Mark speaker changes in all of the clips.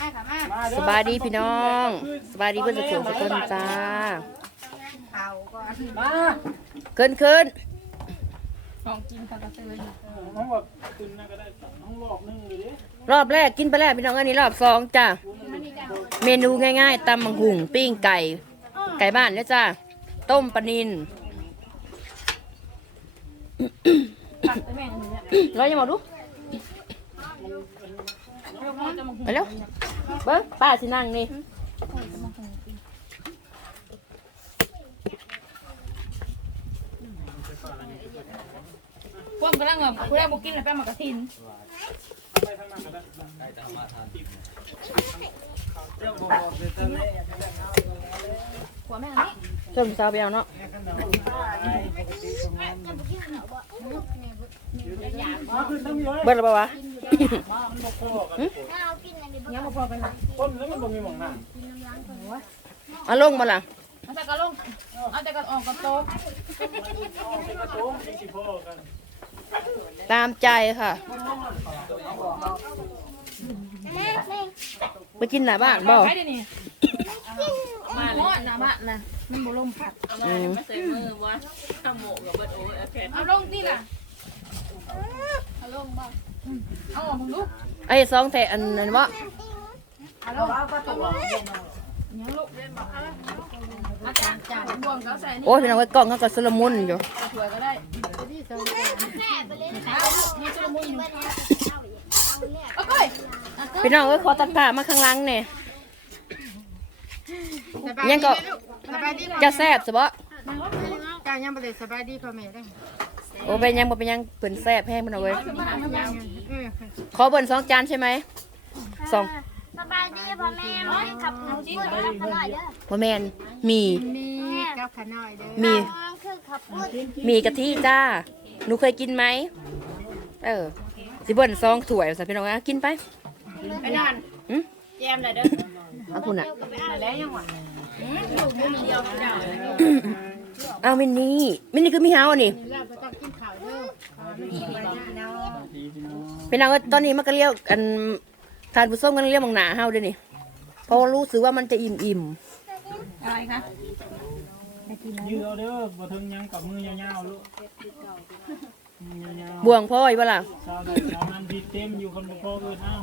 Speaker 1: สบายดีพี่น้องสบายดีเพื่อนสุขสุขคนจ้าขึ้น
Speaker 2: ของกินค่ะก็ซื้ออยู่
Speaker 3: น้องบอกขึ้นนะก็ได้น้องรอบนึงเลยดิ
Speaker 1: รอบแรกกินไปแล้วพี่น้องอันนี้รอบสองจ้าเมนูง่ายๆตำมังหุงปิ้งไก่บ้านเนี่ยจ้าต้มปลานิล
Speaker 2: ผักไปแม่อันนี้เนี่ย
Speaker 1: ร้อยยังบอกดูไปแล้วเบิ้งป้าสินั่งนี่
Speaker 2: พวกกำลังคุณแม่บุกินแล้วแป้งมากระทินหัวแม่อันนี้
Speaker 1: เริ่มสาวไปเอาเนาะเบิ้งแล้วปะวะ
Speaker 2: เนี่ยมาพอกันนะ
Speaker 3: ต้นแล้วมันบ่มีหม่องนั่ง
Speaker 1: เอาลงมาล่ะ
Speaker 2: เอาแต่กระลงเอาแต่กระออกกระโต
Speaker 3: เป็นกระโต้งเป็นสิพ่อกัน
Speaker 1: ตามใจค่ะไปกินหน้าบ้านบ่
Speaker 2: ใครดินี่มาเลยหน้าบ้านนะมันบุลมผัด
Speaker 1: อืม
Speaker 2: เอาลงที่ล่ะเอาลงบ่เอาออกมึงดู
Speaker 1: ไอ้สองแต่อันนั้นวะ
Speaker 2: เอาลงยังลูกเล่นบอกเอาจานบวงเขาใส่นี่
Speaker 1: โอ้ยพี่น้องไอ้กล้องเขาก็สลมุนอยู่
Speaker 2: ถั่วก็ได้นี่ชุลมุนโอ้ย
Speaker 1: พี่น้องเอ้ยขอตัดผ้ามาข้างหลังเนี่ยยังก็
Speaker 4: สบายดี
Speaker 1: จะแซ่บสบะ
Speaker 4: จ้ายังบ่ได้สบายดีพ่อแม่ได้
Speaker 1: โอ้เป็นยังบ่เป็นยังเปิ่นแซ่บแห้งพี่น้องเว้ย
Speaker 4: ยัง
Speaker 1: ขอเบิ่น2 จานใช่ไหมสอง
Speaker 5: สบายดีพ่อแม่ไม่ขับหนูพูดขับขน่อยเด้อ
Speaker 1: พ่อแม่นมี
Speaker 4: มีกับขน้อยเด้อ
Speaker 1: มี
Speaker 5: คือขับพูด
Speaker 1: มีกะทิจ้าหนูเคยกินไหมสิเบิ่น2 ถ้วยซะพี่น้องกินไป
Speaker 2: ไปนอน
Speaker 1: หืม
Speaker 2: แจมเลยเด้อ
Speaker 1: เอาคุณน่ะ
Speaker 2: แล้วยังหวานอยู่มุมเดียวกันได้
Speaker 1: เอามินนี่คือมีเฮานี่
Speaker 4: เราบ่ต้องกินข้าวเด้อ
Speaker 3: ดีพี่น้อง
Speaker 1: พี่น้องเอ้ยตอนนี้มันก็เรียกกันทานผู้ส้มกันเรียกมังหนาเฮาด้วยนี่เพราะว่ารู้สึกว่ามันจะอิ่ม
Speaker 2: อะไรคะ
Speaker 3: ยืดเอาเด้อบ่ถึงยังกับมือยาวๆลูกมือยาว
Speaker 1: ๆบ่วงพ่อยบ่ล่ะ
Speaker 3: ๆชาวใดชาวนั้นผิดเต็มอยู่คนบ่พอเกินเอ้า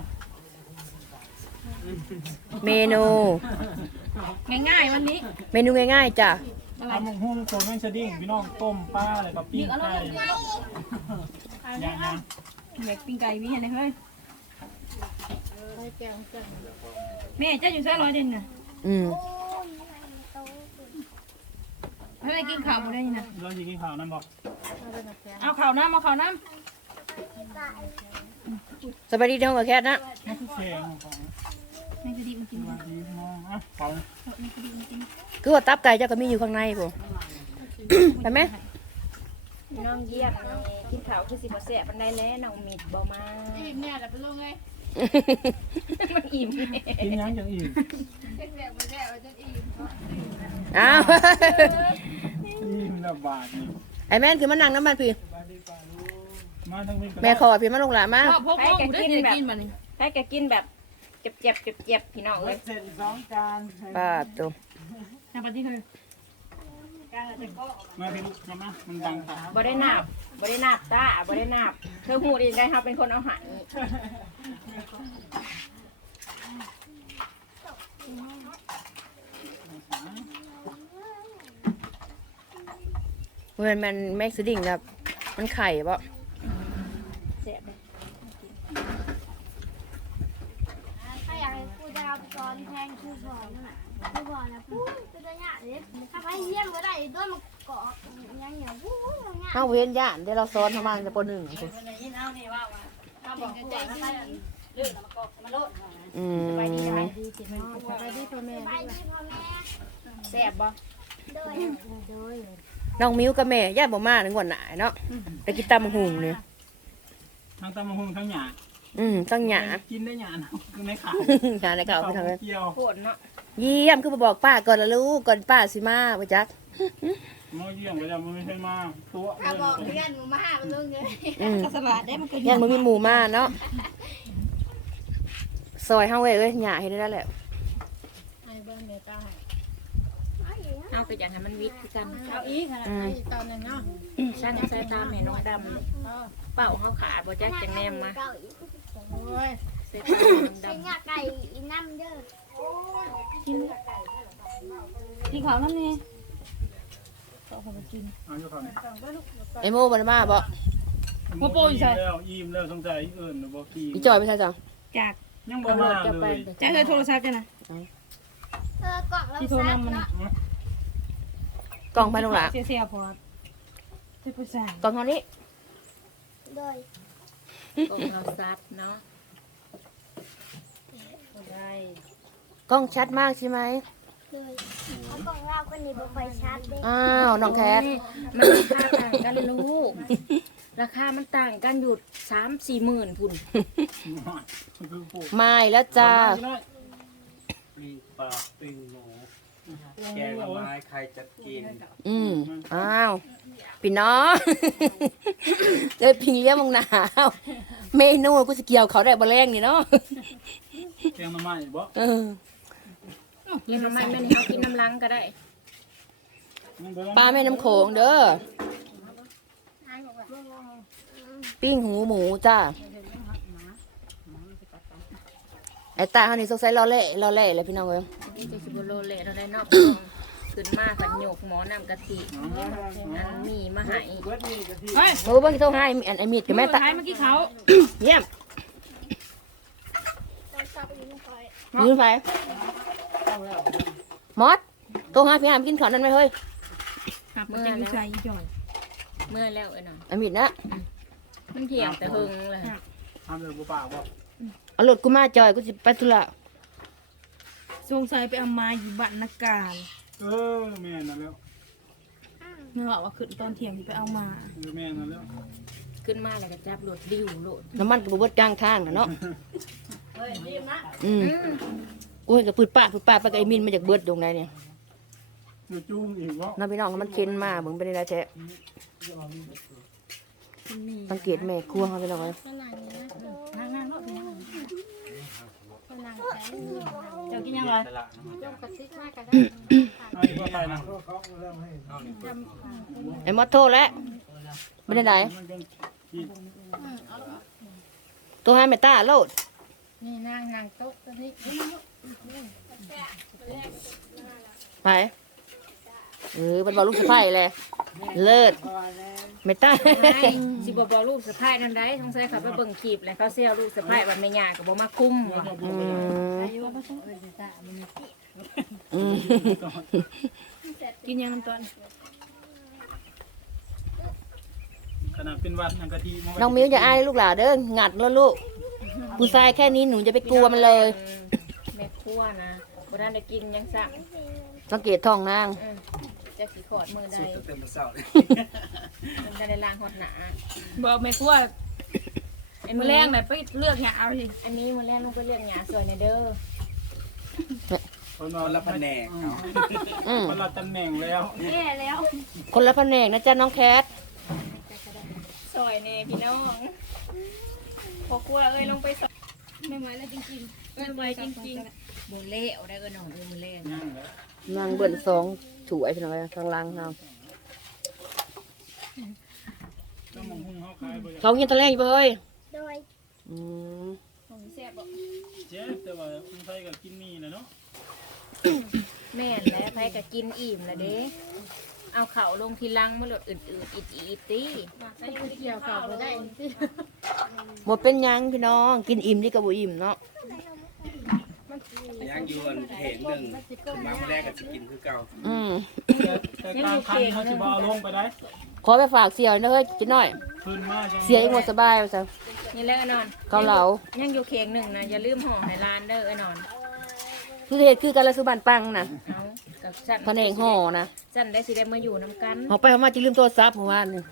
Speaker 1: เมนู
Speaker 2: ง่ายๆวันนี้
Speaker 1: เมนูง่ายๆจ้ะ
Speaker 3: ทำหมกหุ้งโคนแมงสดิ้งพี่น้องต้มปลาอะไรกับปิ้งไก่อย่างนั้น
Speaker 2: เด็กปิ้งไก่มีอะไรเฮ้ยแม่เจ้าอยู่แค่100 เด่นน่ะ
Speaker 1: อืม
Speaker 2: ถ้าได้กินข้าวบ่ได้นะ
Speaker 3: เราสิกินข้าวนั่นบ่
Speaker 2: เอาข้าวน้ำเอาข้าวน้
Speaker 1: สบายดีเท่ากับแค่นะ
Speaker 3: มันคือแข็งของ
Speaker 2: ำแม่จะดีมันกิน
Speaker 3: สวัสดีพี่น้องอ่ะเขา
Speaker 1: คือว่าตับไก่เจ้าก็มีอยู่ข้างในผมไปไหม
Speaker 6: น้องเยี่ยมน้องกินข้าวคือสิบ่แซ่บปานใดแล้วน้องมิดบ่มา
Speaker 2: อิ่มเนี่ยแหละเป็นลงไง
Speaker 6: มันอิ่ม
Speaker 3: กินยังจังอีก
Speaker 1: อ้าว
Speaker 3: อิ่มละบาทนี่
Speaker 1: ไอ้แม่นคือมันนั่งน้ำมันพี่
Speaker 3: มาทั้งนี้
Speaker 1: แม่ขอพี่มาลงหลามา
Speaker 2: พ่อพกลงได้กินมานี่
Speaker 6: ให้แกกินแบบเจ็บๆพี่น้องเอ้ย
Speaker 3: เสร็จ2 จาน
Speaker 1: ป้าตัว
Speaker 2: ทำปฏิคือ
Speaker 3: มาพี่ลูกมามันดังตา
Speaker 6: บ่ได้นาบตาบ่ได้นาบเธอฮู้ดีได้เฮาเป็นคนเอาใหาย
Speaker 1: มันแม็กซ์ดิ้งครับมันไข่ปะ
Speaker 6: แซ่บเลย
Speaker 5: ถ้าอยากให้กูดาวตอนแทงคือพอนั่นแหละคือพอนะพูดตัวเนี้ยเด็กถ้าไปเยี่ยมก็ได้ด้วยมันเกาะยังอย่างพูดอย่างเงี้ย
Speaker 1: เฮาเว้นย่านเดี๋ยวเราซ้อนทำมันจะปนหนึ่งอืม
Speaker 4: สบายดีพ่อแม่
Speaker 6: แซ่บบ่
Speaker 5: โดย
Speaker 1: น้องมิ้วกับแม่ย่าบ่มาหนึ่งวันหนาเนาะไปกินตำบักหุงเนี่ย
Speaker 3: ทั้งตำมะฮุงทั้งหยา
Speaker 1: ต้องหยา
Speaker 3: กินได้หยาเนาะคือในข่าว
Speaker 1: หยาในเก่าไปทางนั้น
Speaker 3: เกี่ยว
Speaker 6: โคตรเนาะ
Speaker 1: เยี่ยมคือมาบอกป้าก่อนละลูกก่อนป้าสิมาไปจัก
Speaker 3: มอเยี่ยมก็จะมันไม่ใช่มาตัวเล
Speaker 5: บอก
Speaker 3: ย
Speaker 5: เพื่อนหนูมาหามันลงเลย
Speaker 1: อืม
Speaker 2: สลัดได้มันก็
Speaker 1: ยันมันมีหมูมาเนาะซอยเฮาเว้ยเอ้ยหญ้าเฮ็ดได้แล้วแหละ
Speaker 4: ไอ้เบิ้งเมตาให้
Speaker 6: เอาก็อยากให้มันวิทย์คือกัน
Speaker 4: เอาอีกขนาดไหนตอนนึงเนาะ
Speaker 6: ช่างใส่ตามแม่น้องดำเป่าเฮาขาดบ่จักจังแนมมา
Speaker 4: โอ้ย
Speaker 6: ใส่ตามแม่น้อง
Speaker 5: เป็น
Speaker 6: ดำ
Speaker 5: ยาไก่อีน้ำเด้อ
Speaker 6: กินข้าวนั่นนี่
Speaker 3: เอาอยู่ครับ
Speaker 1: ไอ้โมบ่ได้มาบ่
Speaker 3: บ่โปอยู่ใช่แล้วอิ่มแล้วสงสัยเอิ้นบ่กิน
Speaker 1: อีจอยไปใช่จัง
Speaker 6: จาก
Speaker 3: ยังบ่มาเลย
Speaker 6: จะเคยโทรศัพท์จ้ะนะ
Speaker 5: กล่องเราซัดเนาะ
Speaker 1: กล่องไปลงหล่ะ
Speaker 6: เสียพอจะไปใส่
Speaker 1: กล่องเท่านี้
Speaker 5: โดย
Speaker 6: กล่องเราซัดเนาะได้
Speaker 1: กล้องชัดมากใช่ไหม
Speaker 5: โดยเอากล่องเราก็หนีบไฟชาร์จเด้
Speaker 1: อ้าวน้องแคท
Speaker 6: มันราคาต่างกันลูกราคามันต่างกันอยู่3-4 หมื่นพุ่น
Speaker 3: คือปลูก
Speaker 1: ไม่แล้วจ้า
Speaker 7: ปิ้งปลาปิ้งหมูแกงละไม้ใครจะกิน
Speaker 1: อ้าวพี่น้อง เจอพิงเลี้ยงมงหนาวเมนูกูจะเกี่ยวเขาได้บ่แรงนี่เนาะ
Speaker 3: แกงหน่อไม้บ่
Speaker 1: เออ
Speaker 6: ยังทำไมแม่นี่เขากินน้ำล้างก็ได้
Speaker 1: ปลาแม่น้ำโขงเด้อปิ้งหูหมูจ้าไอ้ตาเขานี่สงสัยรอเล่เลยพี่น้องเอ้ย
Speaker 6: นี่จะสิบโลเลเราได้นอกขึ้นมาผัดหยกหมอนำกะทิอันมีมาให้
Speaker 3: เบิดนี่กะทิ
Speaker 1: โอ้เบิ่งที่โทรให้อันไอ้มีดกับแม่ตา
Speaker 6: ท้ายเมื่อกี้เขา
Speaker 1: เยี่ยม
Speaker 5: เราซับอีกไม่ค่อย
Speaker 1: ยืนไปมอสโทรหาพี่หามกินข้าวนั่นไหมเฮ้ย
Speaker 6: เมื่อแล้วเมื่อแล้วไอ้น้อง
Speaker 1: ไอ้มีดนะ
Speaker 6: มันเถียงแต่หึงเลย
Speaker 3: ทำเลยบ่ปากบ่
Speaker 1: เอารถกูมาจอยกูสิไปธุระ
Speaker 2: สงสัยไปเอามาอยู่บ้านนักการ
Speaker 3: แม่นั่นแล้ว
Speaker 2: เนื้อว่าขึ้นตอนเที่ยงที่ไปเอามา
Speaker 3: แม่นั่นแล้ว
Speaker 6: ขึ้นมาแล้วก็จับรถริ้วโลด
Speaker 1: น้ำมันกับบเบิดกลางทางน่ะเนาะอืมกูเห็นกับปืดป้าไปกับไอ้มินมาจากเบิดตรงไหนเนี่ย
Speaker 3: อยู่จุ้งอีกบ่
Speaker 1: น้องพี่น้องมันเค้นมาเบิ่งเป็นไรแท้สังเกตแม่ครัวเขาไปแล้วไง
Speaker 6: นั่งรถ
Speaker 2: เจ้ากินยังไง
Speaker 4: กระซิบมากก็ได้
Speaker 3: เอาอีกบ่ไปนะ
Speaker 1: ไอ้มอสโทรแล้วไม่ได้ไหน
Speaker 3: มันก็กิน
Speaker 1: ตัวให้แม่ตาโลด
Speaker 4: นี่นางโต๊ะตัวนี้
Speaker 1: ไปมันบอกลูกสะใภ้เลยเลิศแม่ตา
Speaker 6: สิบ่บอกลูกสะพ้ายนั่นได้สงสัยเขาไปเบิ่งคลิปแล้วเขาเสียลูกสะพ้ายว่าแม่ย่าก็บ่มาคุ้มว่ะ
Speaker 1: อืม
Speaker 2: กินยังตอน
Speaker 3: ขนาดเป็นวัดนังกะทิ
Speaker 1: น้องมิ้วอย่าอายลูกหลานเด้องัดแล้วลูกผู้ชายแค่นี้หนูจะไปกลัวมันเลย
Speaker 6: แม่ครัวนะบ่ทันได้กินยังสั่ง
Speaker 1: สังเกตท้องนาง
Speaker 6: จะสิขอดมือใด
Speaker 7: สุดเต็มเสาเลย
Speaker 6: มันจะได้ล้างหดหนา
Speaker 2: บอกแม่ครัวไอ้มือแรงไหนไปเลือกเนี่ยเอาสิ
Speaker 6: อันนี้มื้อแรกมันก็เรียกหยาสวยในเด้อ
Speaker 3: คน
Speaker 7: คนละแผนกเอา
Speaker 1: อืม
Speaker 3: คนละตำแหน่งแล้ว
Speaker 5: แย่แล้ว
Speaker 1: คนละแผนกนะจ๊ะน้องแคท
Speaker 6: สวยแน่พี่น้องพอครัวเอ้ยลงไปสอยไม่ไหวแล้วจริงๆไม่ไหวจริงๆบ่เละเอาได้ก็น้องเอ้ยมื้อแรก
Speaker 3: ย่างแล้ว
Speaker 1: นางเบิ่นสองถูไอ้พี่น้อยข้างล่างเรา
Speaker 3: ก็มองหุ้งเฮาขายบ่อยาก
Speaker 1: เขากินตะแลงอยู่เฮ้ย
Speaker 5: โดย
Speaker 1: อืม
Speaker 6: แซ่บบ่
Speaker 3: เจ็บแต่ว่าคนไทยก็กินนี่แหละเนาะ
Speaker 6: แม่นแล้วไผก็กินอิ่มแล้วเด้เอาเข่าลงทีหลังมาหลดอื่นๆอีตี
Speaker 4: เกี่ยวกับบ่ได้ที่
Speaker 1: หมดเป็นหยังพี่น้องกินอิ่มดีกับบ่อิ่มเนาะ
Speaker 7: ย่างยวนเห็นหนึ่งมาแรกก็จะกินคือเก่า
Speaker 1: อืม
Speaker 3: แต่กลางคันเขาสิบ่เอาลงไปได้
Speaker 1: ขอไปฝากเสี่ยวนะเฮ้ยกินหน่อย
Speaker 3: ขึ้นมาจัง
Speaker 1: เสียเองหมดสบายว่าซะ
Speaker 6: นี่แหละไอ้นอน
Speaker 1: เกาเหลา
Speaker 6: ยังอยู่เข่งหนึ่งนะอย่าลืมห่อให้ร้านเด้อไอ้นอน
Speaker 1: คือเหตุคือการละสุบันปังน่ะ
Speaker 6: เอากับจัน
Speaker 1: พะเนงห่อนะ
Speaker 6: จันได้สิได้มาอยู่น้ำกัน
Speaker 1: เอาไปเอามาจะลืมโทรศัพท์เมื่อวานนี่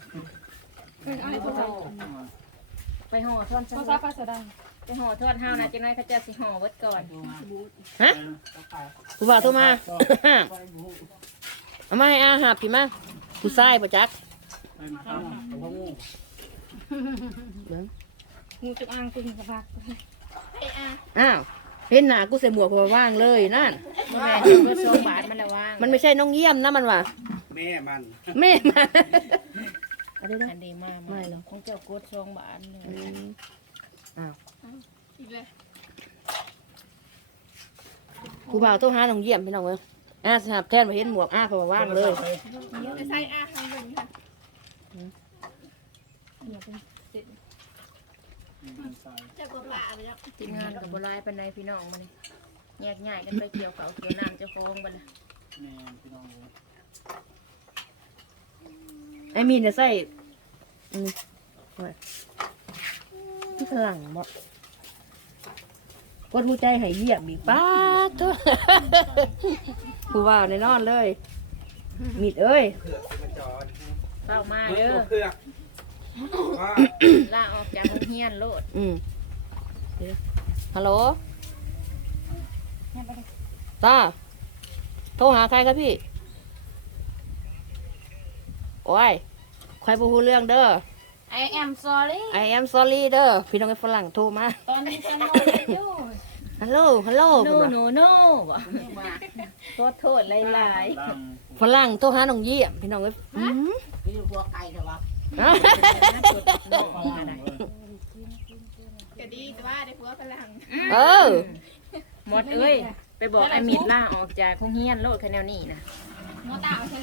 Speaker 6: ไปห่อทอด
Speaker 2: ภาษาภาษาดัง
Speaker 6: ไปห่อทอดห้าวนะจังไรเขาจะสิห่อเวิดก่อน
Speaker 1: ฮะผู้บ่าวโทรมา เอามาให้อาหารพี่มาผู้ชายบ่จัก
Speaker 3: ไปนะครับ
Speaker 2: งูจงอางตึงกระพัก
Speaker 1: อ้าวเห็นหน้ากูใส่หมวกพอว่างเลยนั่น
Speaker 4: แม่อยู่ก็สองบาทมันละว่าง
Speaker 1: มันไม่ใช่น้องเยี่ยมนะมันว่ะ
Speaker 7: แม่มัน
Speaker 1: แม่มาอะไรนะ
Speaker 4: อันนี้มา
Speaker 1: ไม่หรอก
Speaker 4: ของเจ้ากดสองบาทเลย
Speaker 6: อีกเลย
Speaker 1: ครูบ่าวโทรหาน้องเยี่ยมพี่น้องเอ้ยสนับแทนมาเห็นหมวกพอว่างเลย
Speaker 6: จะใส่ทางหนึ่งค่ะ จะกดป่าไปแล้ว
Speaker 4: ทีมงานกับโบราณเป็นในพี่น้องมาเลยแยกง่ายกันไปเกี่ยวเขาเกี่ยวน้ำเจ้าของไปละ
Speaker 3: แม่พี่น้อง
Speaker 1: ไอ้มีนจะใส่ที่พลังบ่กดหัวใจให้เยี่ยมอีกป้าตัว ครูบ่าวแน่นอนเลยมีดเอ้ย
Speaker 7: เผือกมาจอด
Speaker 4: เฝ้ามา
Speaker 7: เมื่
Speaker 4: เด้อ
Speaker 7: อเผือกว่า
Speaker 4: ลาออกจากโรงเรียนโลด
Speaker 1: ฮัลโหลตาโทรหาใครครับพี่ โอ้ยใครพูดเรื่องเด้อ
Speaker 6: I am sorry
Speaker 1: I am sorry เด้อ พี่น้องไอ้ฝรั่งโทรมา
Speaker 6: ตอนนี้ฉันโดนอยู่
Speaker 1: ฮัลโหล ฮัลโหล
Speaker 4: โนโนโน่ขอโทษหลาย
Speaker 3: ตั้ง
Speaker 1: ฝรั่งโทรหาน้องเยี่ยม พี่น้องเอ้ยฮะ
Speaker 6: ก็ดีแต่ว่าได้ผัวพลัง
Speaker 1: เออ
Speaker 4: ๆหมดเอ้ยไปบอกไอ้มิดล่าออกจากโรงเรียนโลดคะแนนนี่นะ
Speaker 6: หมอตาใช่ไหม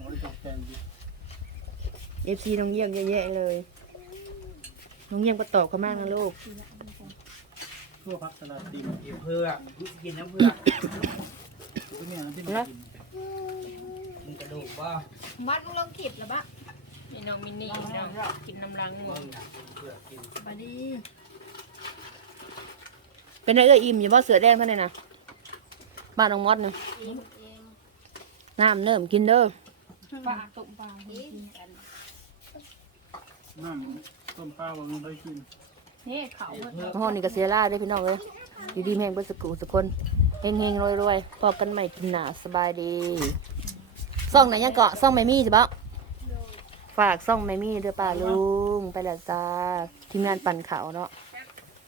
Speaker 1: FC น้องเยี่ยมเยอะแยะเลย น้องเยี่ยมก็ตอบเขามากนะลูก
Speaker 3: ทั่วพักสลัดตีน
Speaker 7: กินเผือกกินน้ำเผือก
Speaker 3: ตัวนี้ที่
Speaker 1: นะ
Speaker 7: กินกระดูกบ้า
Speaker 6: วัดมึงลองขีดหรือปะ
Speaker 4: นี่น้องมินนี่น้องกินน้ำลังหมด
Speaker 7: เผือกกิน
Speaker 1: เป็นไงเอ้ยอิ่มอย่าว่าเสือแดงเท่านั้นนะบ้านน้องมอดเนี่ยน้ำเนิ่มกินเด้อ
Speaker 6: ปลาตุ่มปลา
Speaker 3: น้ำต้มปลาว่ามันได้กิน
Speaker 6: นี่เขา
Speaker 1: ห้องนี่ก็เสียล่าได้อพี่น้องเลยอยู่ดีแม่งเบิดสกุลสกุลเฮงเฮงรวยๆพบกันใหม่กินหนาสบายดีซ่องไหนยังเกาะซ่องไม่มีใช่ปะฝากซ่องไม่มีเด้อป้าลุงไปแล้วจ้าทีมงานปั่นเขาวเนาะ